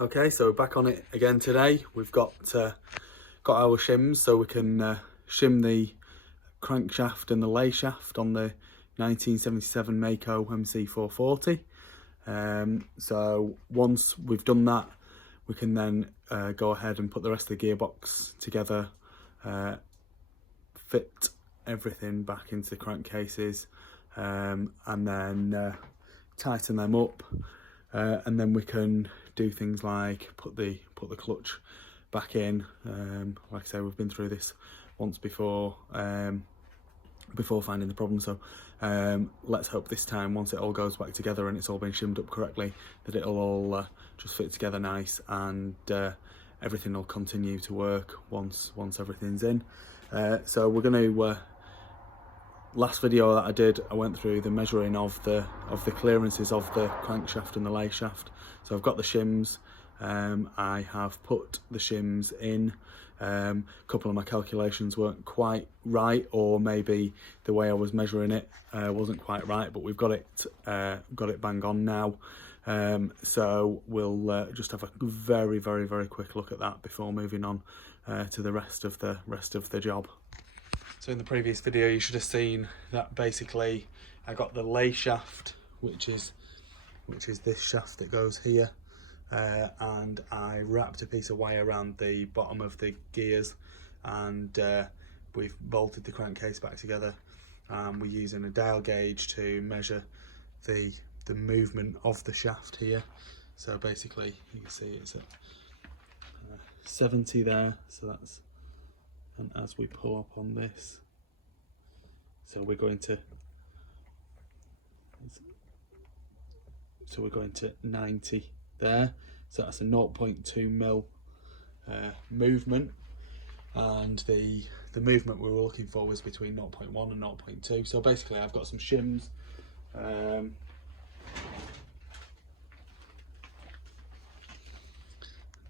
Okay, so we're back on it again today. We've got our shims, so we can shim the crankshaft and the lay shaft on the 1977 Maico MC440. So once we've done that, we can then go ahead and put the rest of the gearbox together, fit everything back into the crankcases, and then tighten them up, and then we can do things like put the clutch back in. Like I say, we've been through this once before finding the problem, so let's hope this time, once it all goes back together and it's all been shimmed up correctly, that it'll all just fit together nice, and everything will continue to work once everything's in. So we're going to last video that I did, I went through the measuring of the clearances of the crankshaft and the lay shaft. So I've got the shims. I have put the shims in. A couple of my calculations weren't quite right, or maybe the way I was measuring it wasn't quite right, but we've got it bang on now. So we'll just have a very quick look at that before moving on to the rest of the job. So in the previous video you should have seen that basically I got the lay shaft, which is this shaft that goes here, and I wrapped a piece of wire around the bottom of the gears, and we've bolted the crankcase back together. We're using a dial gauge to measure the movement of the shaft here. So basically you can see it's at 70 there, so that's, and as we pull up on this, so we're going to 90 there, so that's a 0.2 mil movement, and the movement we were looking for was between 0.1 and 0.2. so basically I've got some shims.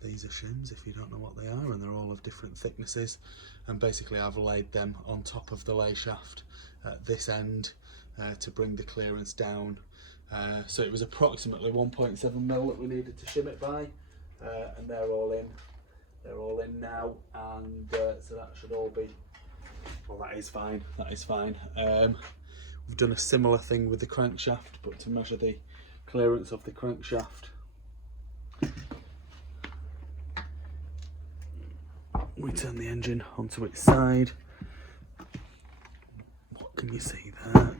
These are shims, if you don't know what they are, and they're all of different thicknesses, and basically I've laid them on top of the lay shaft at this end to bring the clearance down. So it was approximately 1.7 mil that we needed to shim it by, and they're all in now, and so that should all be, well, that is fine. We've done a similar thing with the crankshaft, but to measure the clearance of the crankshaft, we turn the engine onto its side. What can you see there?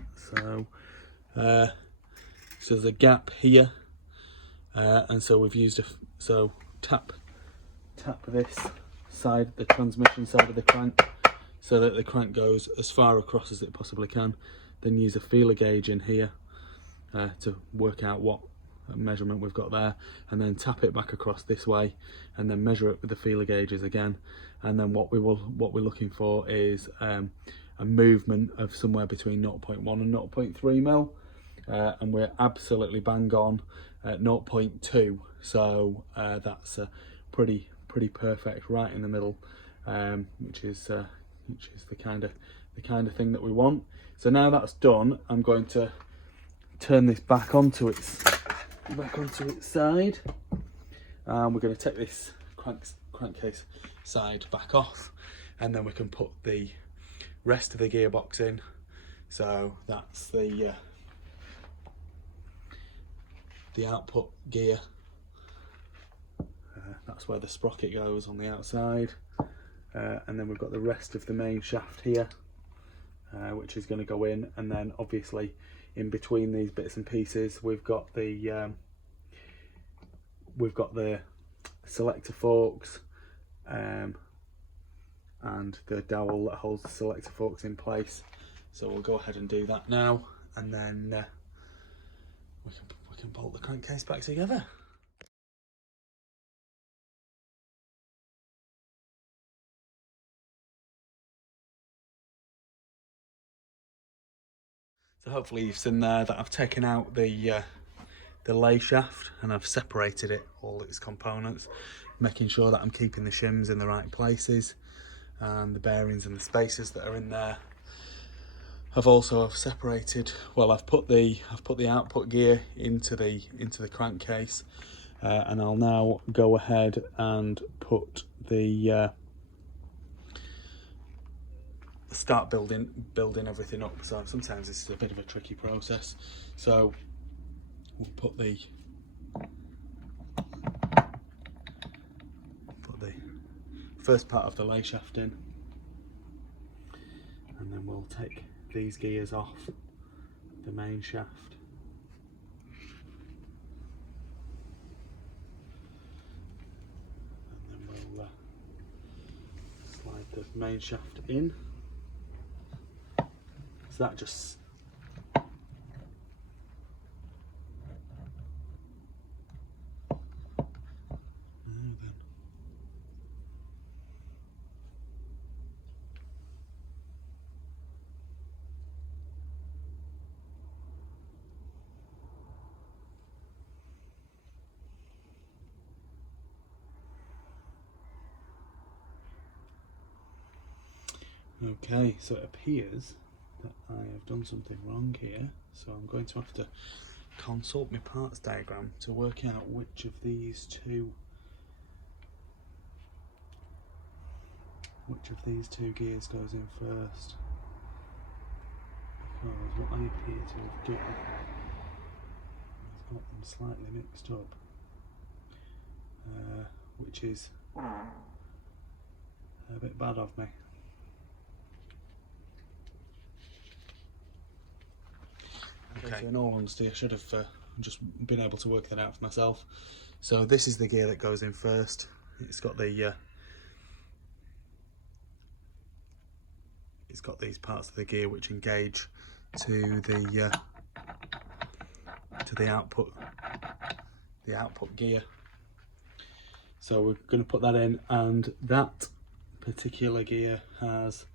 So there's a gap here, and so we've used so tap this side, the transmission side of the crank, so that the crank goes as far across as it possibly can. Then use a feeler gauge in here to work out what measurement we've got there, and then tap it back across this way, and then measure it with the feeler gauges again. And then what we're looking for is a movement of somewhere between 0.1 and 0.3 mil, and we're absolutely bang on at 0.2, so that's pretty perfect, right in the middle, which is the kind of thing that we want. So now that's done, I'm going to turn this back onto its side, and we're going to take this crankcase side back off, and then we can put the rest of the gearbox in. So that's the output gear, that's where the sprocket goes on the outside, and then we've got the rest of the main shaft here, which is going to go in, and then obviously in between these bits and pieces we've got the selector forks, and the dowel that holds the selector forks in place. So we'll go ahead and do that now, and then we can bolt the crankcase back together. So hopefully you've seen there that I've taken out the lay shaft, and I've separated it, all its components, making sure that I'm keeping the shims in the right places, and the bearings and the spacers that are in there. I've separated, well, I've put the output gear into the crankcase, and I'll now go ahead and put the start building everything up. So sometimes this is a bit of a tricky process, so we'll put the first part of the lay shaft in, and then we'll take these gears off the main shaft, and then we'll slide the main shaft in. So that just okay, so it appears that I have done something wrong here, so I'm going to have to consult my parts diagram to work out which of these two gears goes in first, because what I appear to have done is got them slightly mixed up, which is a bit bad of me. Okay, so in all honesty, I should have just been able to work that out for myself. So this is the gear that goes in first. It's got the it's got these parts of the gear which engage to the output gear. So we're going to put that in, and that particular gear has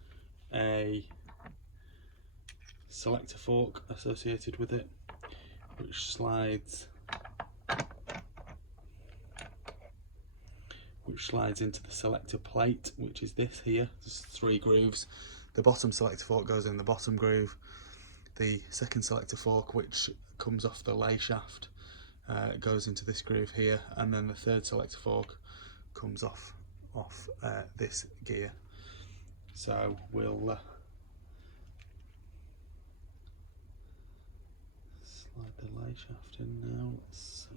a selector fork associated with it, which slides into the selector plate, which is this here. There's 3 grooves. The bottom selector fork goes in the bottom groove. The second selector fork, which comes off the lay shaft, goes into this groove here, and then the third selector fork comes off this gear. So we'll slide the lay shaft in now. Let's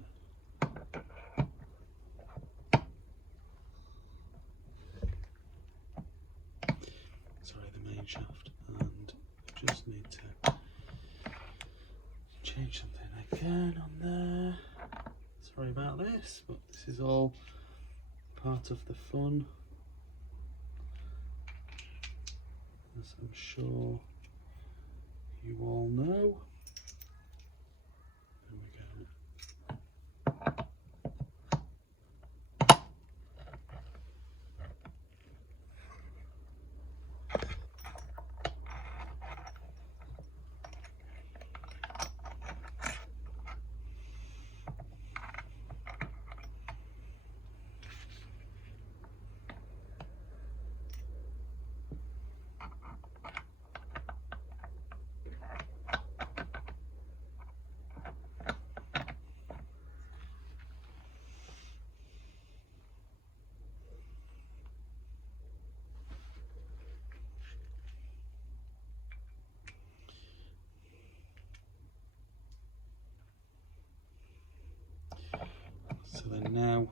the main shaft, and just need to change something again on there. Sorry about this, but this is all part of the fun, as I'm sure you all know. There we go. So then now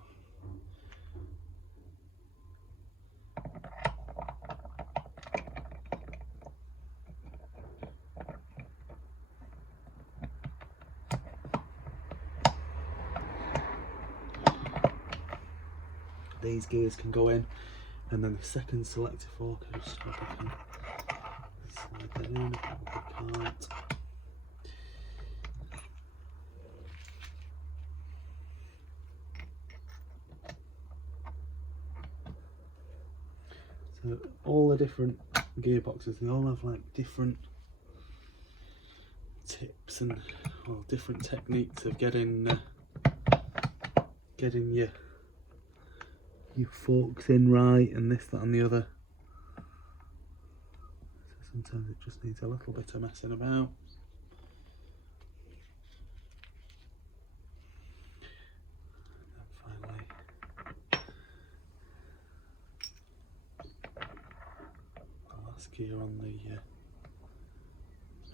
these gears can go in, and then the second selector fork, I just hope I can slide that in. I probably can't. So all the different gearboxes, they all have like different tips and different techniques of getting your forks in right, and this, that and the other. So sometimes it just needs a little bit of messing about. last gear on the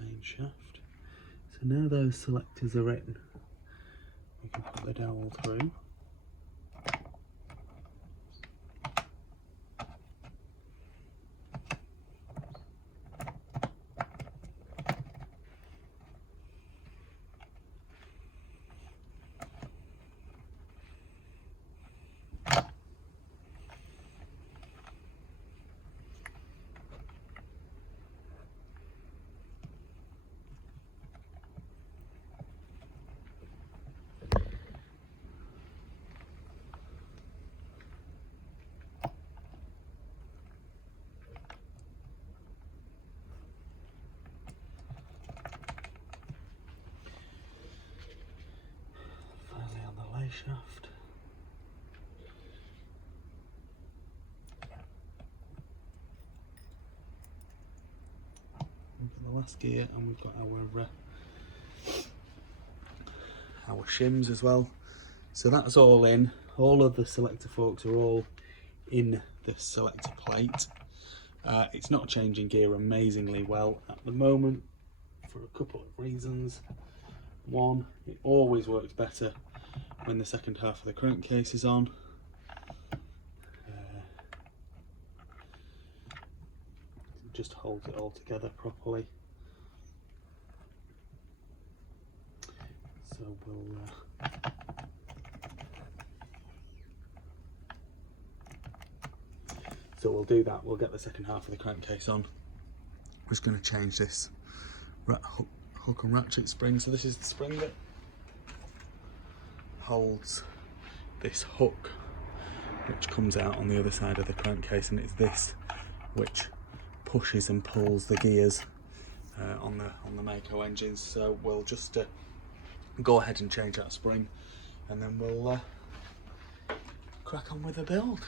main shaft. So now those selectors are in, we can put the dowel through. Finally on the lay shaft. We've got the last gear and we've got our shims as well. So that's all in. All of the selector forks are all in the selector plate. It's not changing gear amazingly well at the moment for a couple of reasons. One, it always works better when the second half of the crankcase is on. Just holds it all together properly. So we'll do that. We'll get the second half of the crankcase on. We're just going to change this hook and ratchet spring. So this is the spring that holds this hook, which comes out on the other side of the crankcase, and it's this which pushes and pulls the gears on the Maico engines. So we'll just go ahead and change that spring, and then we'll crack on with the build.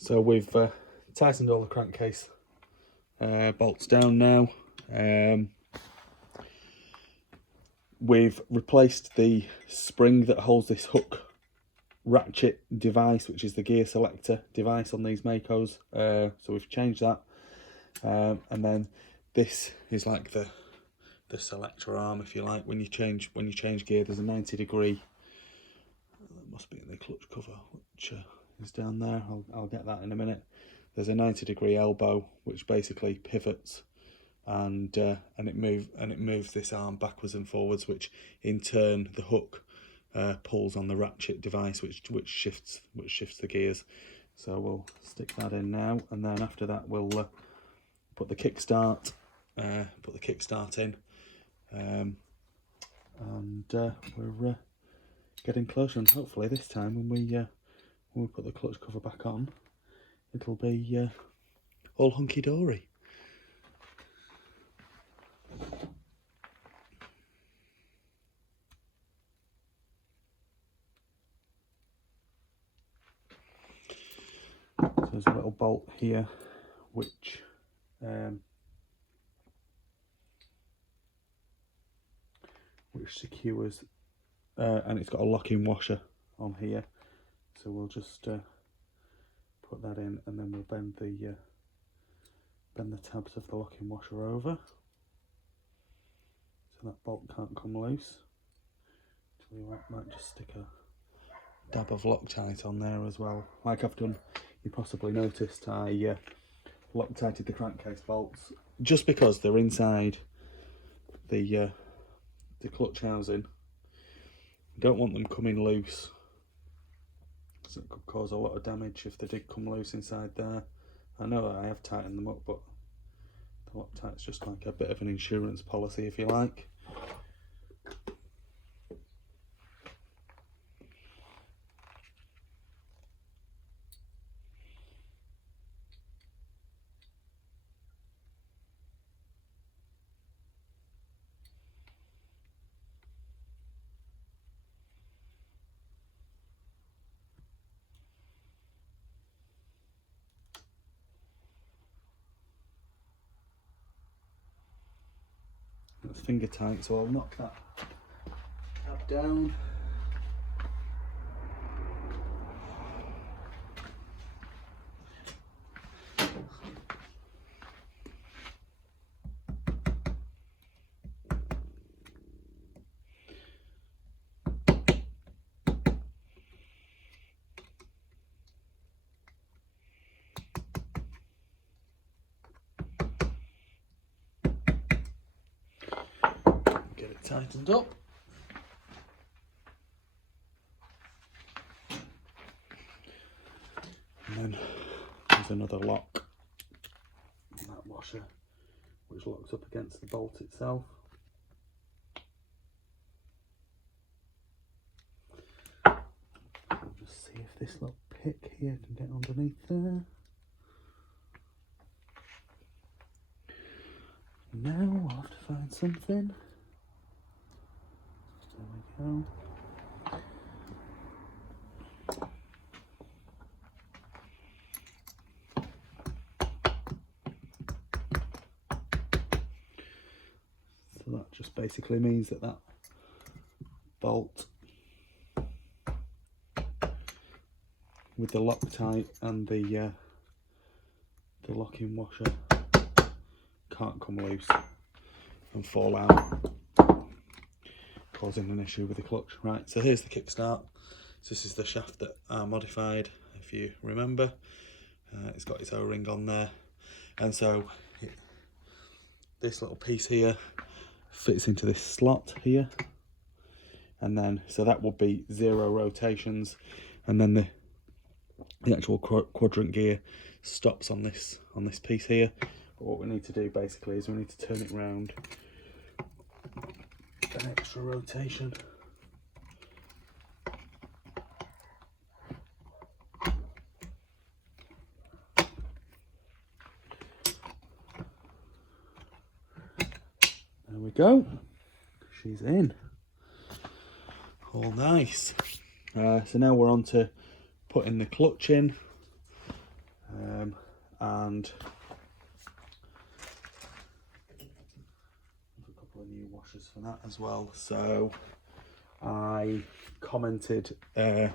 So we've tightened all the crankcase bolts down now. We've replaced the spring that holds this hook ratchet device, which is the gear selector device on these Maicos. So we've changed that, and then this is like the selector arm, if you like. When you change gear, there's a 90-degree. That must be in the clutch cover, which is down there. I'll get that in a minute. There's a 90-degree elbow which basically pivots, and it moves this arm backwards and forwards, which in turn the hook pulls on the ratchet device, which shifts the gears. So we'll stick that in now, and then after that we'll put the kickstart in, and we're getting closer, and hopefully this time when we put the clutch cover back on, it'll be all hunky-dory. So there's a little bolt here which secures, and it's got a locking washer on here. So we'll just put that in, and then we'll bend the tabs of the locking washer over, so that bolt can't come loose. So we might just stick a dab of Loctite on there as well, like I've done. You possibly noticed I Loctited the crankcase bolts just because they're inside the clutch housing. Don't want them coming loose, because it could cause a lot of damage if they did come loose inside there. I know that I have tightened them up, but the Loctite's just like a bit of an insurance policy, if you like. That's finger tight, so I'll knock that tab down. Get it tightened up. And then there's another lock on that washer which locks up against the bolt itself. I'll just see if this little pick here can get underneath there. Now I'll have to find something. There we go. So that just basically means that bolt with the Loctite and the locking washer can't come loose and fall out, causing an issue with the clutch. Right, so here's the Kickstart. So this is the shaft that I modified, if you remember. It's got its O-ring on there, and so this little piece here fits into this slot here, and then so that would be 0 rotations, and then the actual quadrant gear stops on this piece here. But what we need to do basically is we need to turn it round an extra rotation. There we go. She's in. All nice. So now we're on to putting the clutch in, and a couple of new washers for that as well. So I commented that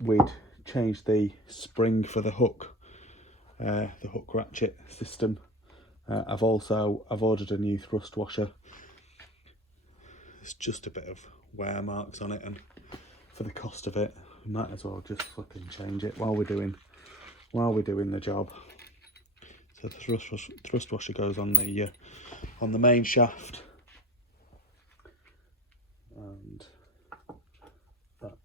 we'd changed the spring for the hook ratchet system. I've ordered a new thrust washer. It's just a bit of wear marks on it, and for the cost of it, we might as well just fucking change it while we're doing the job. So the thrust washer goes on the main shaft, and that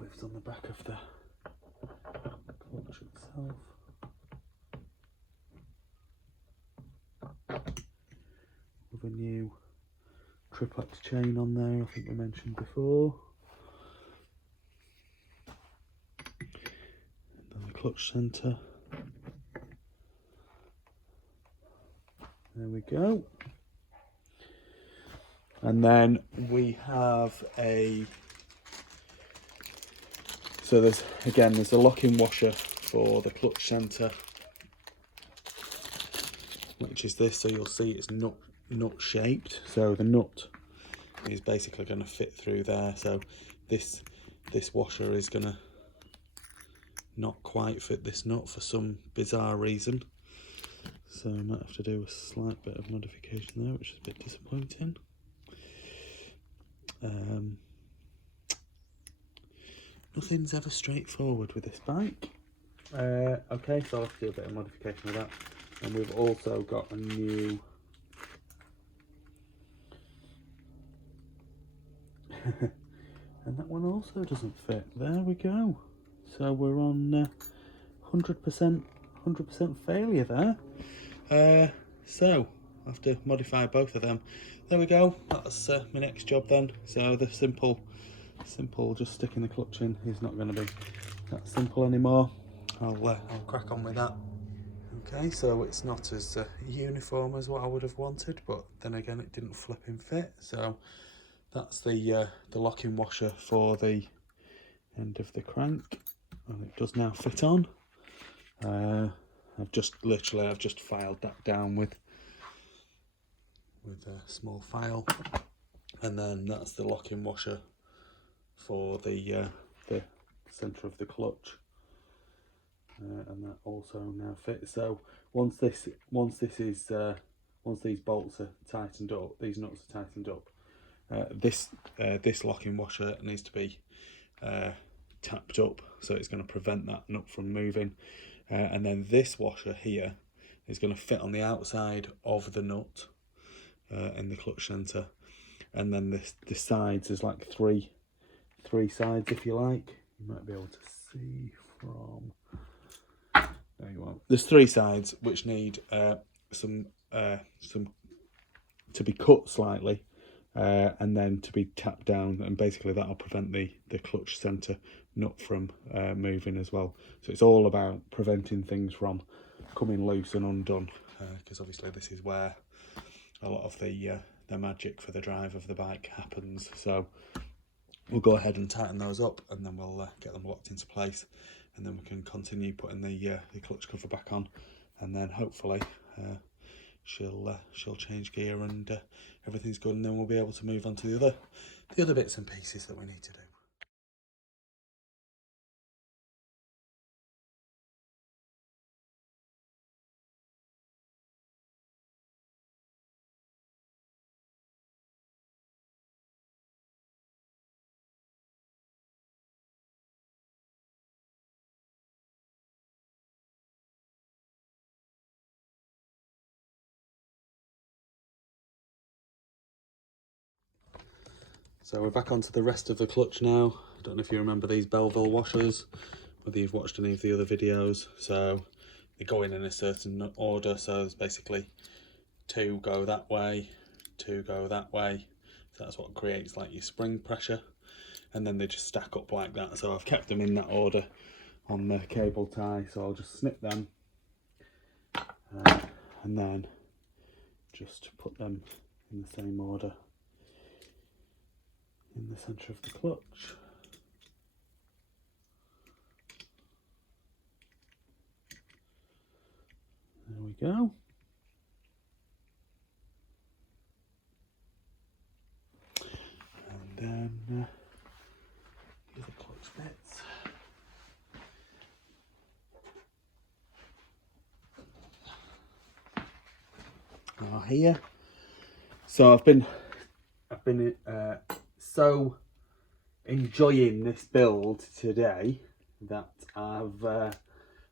lives on the back of the clutch itself. With a new triplex chain on there, I think we mentioned before. And then the clutch centre. There we go. And then we have so there's a locking washer for the clutch centre, which is this. So you'll see it's nut shaped, so the nut is basically going to fit through there. So this washer is going to not quite fit this nut for some bizarre reason, so I might have to do a slight bit of modification there, which is a bit disappointing. Nothing's ever straightforward with this bike. Okay, so I'll have to do a bit of modification with that. And we've also got a new and that one also doesn't fit. There we go. So we're on 100% failure there. So I have to modify both of them. There we go. That's my next job then. So the simple just sticking the clutch in is not going to be that simple anymore. I'll crack on with that. Okay, so it's not as uniform as what I would have wanted, but then again it didn't flipping fit. So that's the locking washer for the end of the crank, and it does now fit on. I've just filed that down with with a small file, and then that's the lock-in washer for the centre of the clutch, and that also now fits. So once these bolts are tightened up, these nuts are tightened up, this lock-in washer needs to be tapped up, so it's going to prevent that nut from moving, and then this washer here is going to fit on the outside of the nut in the clutch centre, and then the sides, there's like three sides, if you like. You might be able to see from there. You are. There's three sides which need some to be cut slightly, and then to be tapped down, and basically that'll prevent the clutch centre nut from moving as well. So it's all about preventing things from coming loose and undone, because obviously this is where a lot of the magic for the drive of the bike happens. So we'll go ahead and tighten those up, and then we'll get them locked into place, and then we can continue putting the clutch cover back on, and then hopefully she'll change gear and everything's good, and then we'll be able to move on to the other bits and pieces that we need to do. So we're back onto the rest of the clutch now. I don't know if you remember these Belleville washers, whether you've watched any of the other videos. So they go in a certain order, so there's basically 2 go that way, 2 go that way. So that's what creates like your spring pressure, and then they just stack up like that. So I've kept them in that order on the cable tie, so I'll just snip them and then just put them in the same order in the centre of the clutch. There we go. And then here's the clutch bits. Here. So I've been so enjoying this build today that I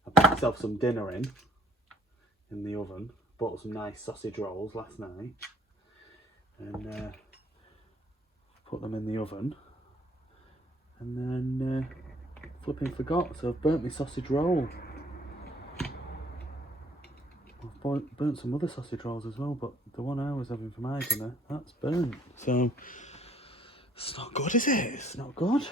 put myself some dinner in the oven. Bought some nice sausage rolls last night, and put them in the oven, and then flipping forgot, so I've burnt my sausage roll. I've burnt some other sausage rolls as well, but the one I was having for my dinner, that's burnt. So it's not good, is it? It's not good.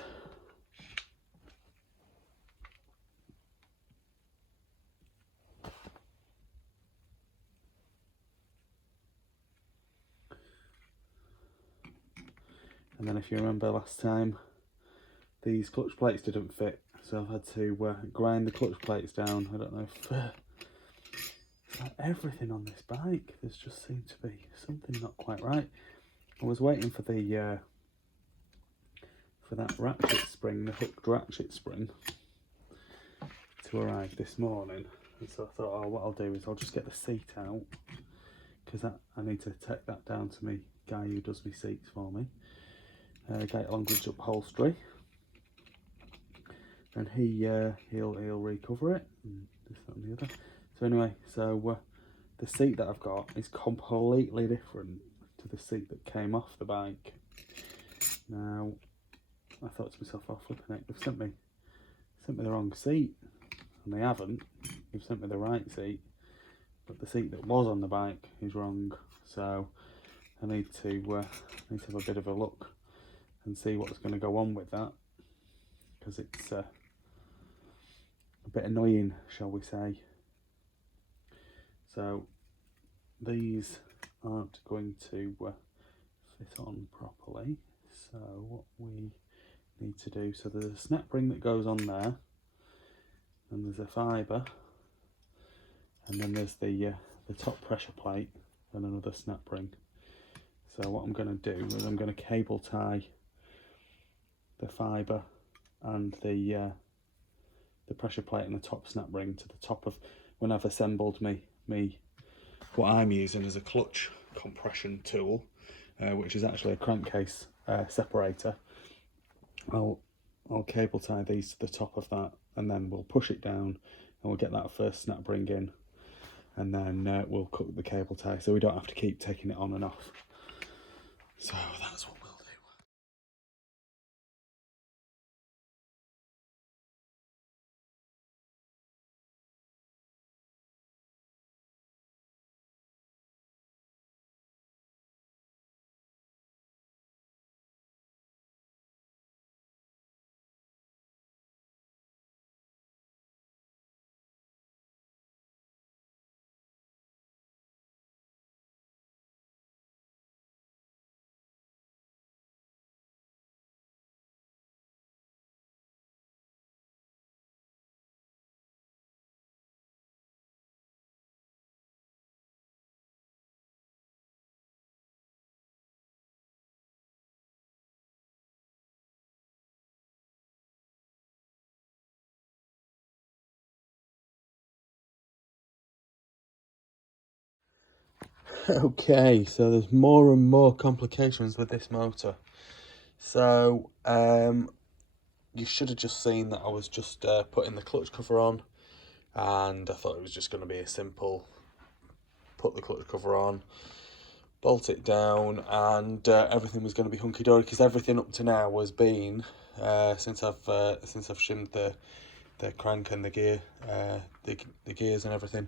And then if you remember last time, these clutch plates didn't fit, so I've had to grind the clutch plates down. I don't know if like everything on this bike, there's just seemed to be something not quite right. I was waiting for the for that ratchet spring, the hooked ratchet spring, to arrive this morning, and so I thought, oh, what I'll do is I'll just get the seat out, because I need to take that down to me guy who does my seats for me, get Longridge upholstery, and he'll recover it, and this, that and the other. So anyway, so the seat that I've got is completely different to the seat that came off the bike. Now, I thought to myself, oh, flipping it, they've sent me the wrong seat, and they haven't. They've sent me the right seat, but the seat that was on the bike is wrong. So I need to have a bit of a look and see what's going to go on with that, because it's a bit annoying, shall we say. So these aren't going to fit on properly, so what we need to do, so there's a snap ring that goes on there, and there's a fibre, and then there's the top pressure plate and another snap ring. So what I'm going to do is I'm going to cable tie the fibre and the pressure plate and the top snap ring to the top of, when I've assembled me what I'm using is a clutch compression tool, which is actually a crankcase separator. I'll cable tie these to the top of that, and then we'll push it down and we'll get that first snap ring in, and then we'll cut the cable tie so we don't have to keep taking it on and off. So that's what we'll do. Okay, so there's more and more complications with this motor. So you should have just seen that I was just putting the clutch cover on, and I thought it was just going to be a simple put the clutch cover on, bolt it down, and everything was going to be hunky-dory, because everything up to now was been since I've shimmed the crank and the gear, the gears and everything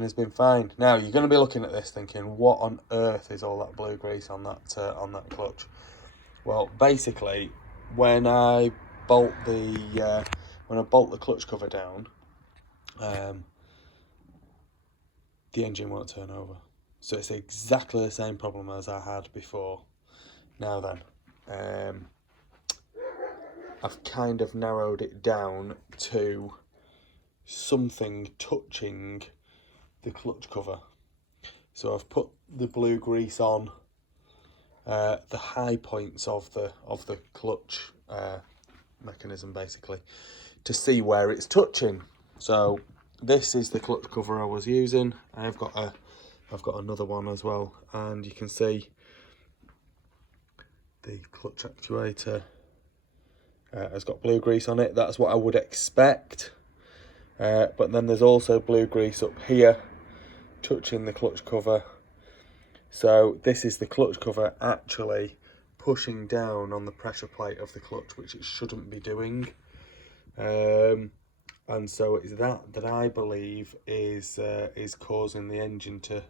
has been fine. Now you're going to be looking at this thinking, what on earth is all that blue grease on that clutch? Well, basically, when I bolt the clutch cover down, the engine won't turn over. So it's exactly the same problem as I had before. Now then, I've kind of narrowed it down to something touching the clutch cover. So I've put the blue grease on the high points of the clutch mechanism, basically, to see where it's touching. So this is the clutch cover I was using. I've got another one as well, and you can see the clutch actuator has got blue grease on it. That's what I would expect, but then there's also blue grease up here touching the clutch cover. So this is the clutch cover actually pushing down on the pressure plate of the clutch, which it shouldn't be doing. And so it's that I believe is causing the engine to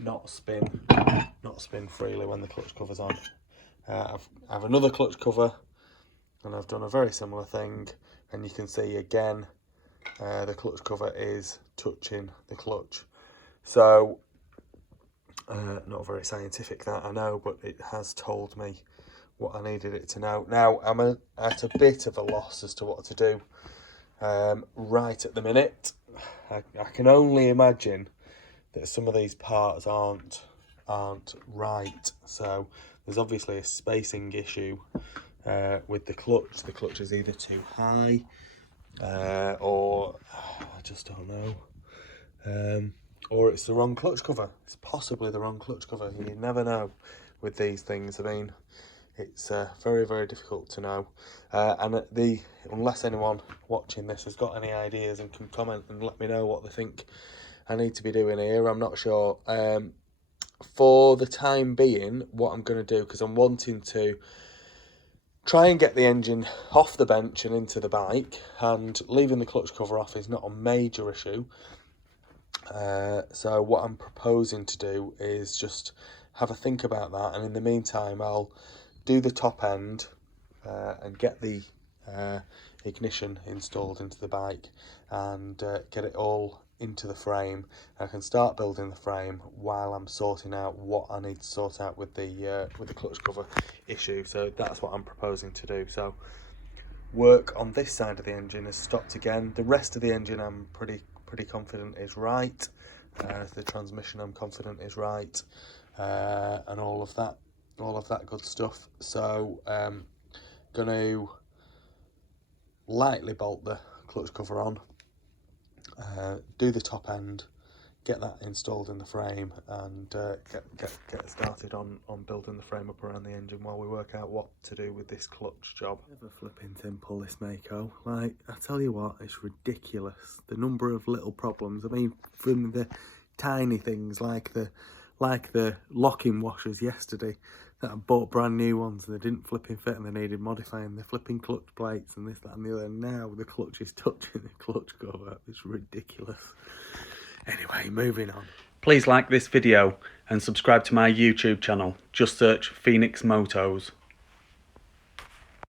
not spin freely when the clutch cover's on. I have another clutch cover, and I've done a very similar thing, and you can see again the clutch cover is touching the clutch. So not very scientific, that I know, but it has told me what I needed it to know. Now I'm at a bit of a loss as to what to do right at the minute. I can only imagine that some of these parts aren't right. So there's obviously a spacing issue with the clutch. The clutch is either too high or I just don't know. Or it's the wrong clutch cover. It's possibly the wrong clutch cover. You never know with these things. I mean, it's very, very difficult to know. And unless anyone watching this has got any ideas and can comment and let me know what they think I need to be doing here, I'm not sure. For the time being, what I'm going to do, because I'm wanting to try and get the engine off the bench and into the bike, and leaving the clutch cover off is not a major issue. So what I'm proposing to do is just have a think about that, and in the meantime I'll do the top end and get the ignition installed into the bike and get it all into the frame. I can start building the frame while I'm sorting out what I need to sort out with the clutch cover issue. So that's what I'm proposing to do. So work on this side of the engine has stopped again. The rest of the engine I'm pretty confident is right. The transmission I'm confident is right. and all of that good stuff. So going to lightly bolt the clutch cover on, do the top end, get that installed in the frame, and get started on building the frame up around the engine while we work out what to do with this clutch job. Never flipping simple, this Maico. Like, I tell you what, it's ridiculous, the number of little problems. I mean, from the tiny things like the locking washers yesterday, that I bought brand new ones and they didn't flipping fit and they needed modifying, the flipping clutch plates and this, that and the other. Now the clutch is touching the clutch cover. It's ridiculous. Anyway, moving on. Please like this video and subscribe to my YouTube channel. Just search Phoenix Motos.